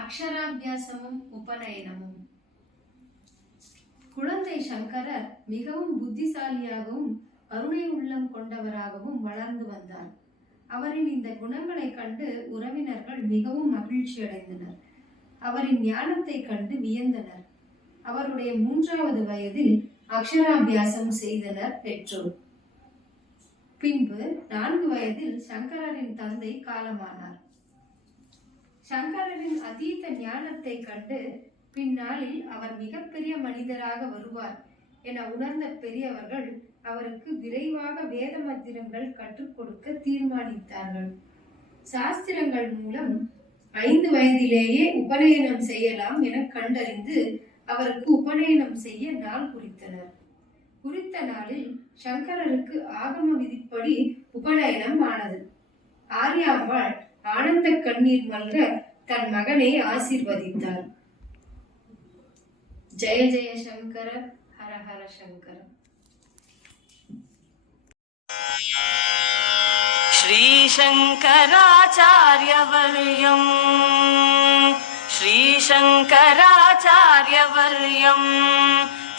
அக்ஷராபியாசமும் உபநயனமும். குழந்தை சங்கரர் மிகவும் புத்திசாலியாகவும் கருணை உள்ளம் கொண்டவராகவும் வளர்ந்து வந்தார். அவரின் இந்த குணங்களை கண்டு உறவினர்கள் மிகவும் மகிழ்ச்சி அடைந்தனர். அவரின் ஞானத்தை கண்டு வியந்தனர். அவருடைய 3வது வயதில் அக்ஷராபியாசம் செய்தனர் பெற்றோர். பின்பு 4 வயதில் சங்கரரின் தந்தை காலமானார். சங்கரரின் அதீத ஞானத்தை கண்டு பின்னாளில் அவர் மிகப்பெரிய மனிதராக வருவார் என உணர்ந்த பெரியவர்கள் அவருக்கு விரைவாக வேத மந்திரங்கள் கற்றுக் கொடுக்க தீர்மானித்தார்கள். சாஸ்திரங்கள் மூலம் 5 வயதிலேயே உபநயனம் செய்யலாம் என கண்டறிந்து அவருக்கு உபநயனம் செய்ய நாள் குறித்தனர். குறித்த நாளில் சங்கரருக்கு ஆகம விதிப்படி உபநயனம் ஆனது. ஆர்யாம்பாள் ஆனந்த கண்ணீர் மல்க தன் மகனை ஆசீர்வதித்தார். ஜெய ஜெய சங்கர, ஹர ஹர சங்கர. ஸ்ரீ சங்கராச்சார்யவர்யம் ஸ்ரீ சங்கராச்சார்யவர்யம்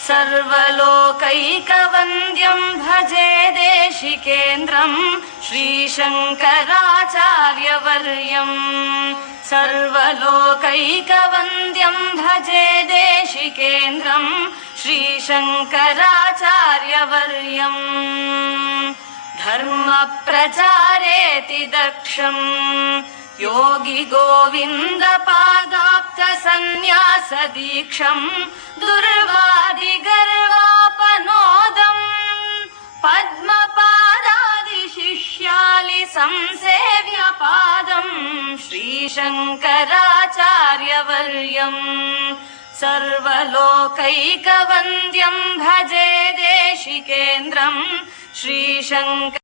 सर्वलोकैकवन्द्यं भजे देशिकेन्द्रं श्रीशङ्कराचार्यवर्यं सर्वलोकैकवन्द्यं भजे देशिकेन्द्रं श्रीशङ्कराचार्यवर्यं धर्मप्रचारेति दक्षं योगी गोविन्द पादाप्तसन्न्यासदीक्षं दुर्वादिगर्वापनोदम् पद्मपादादिशिष्यालि संसेव्यपादं श्रीशङ्कराचार्यवर्यं सर्वलोकैकवन्द्यं भजे देशिकेन्द्रं श्रीशङ्कर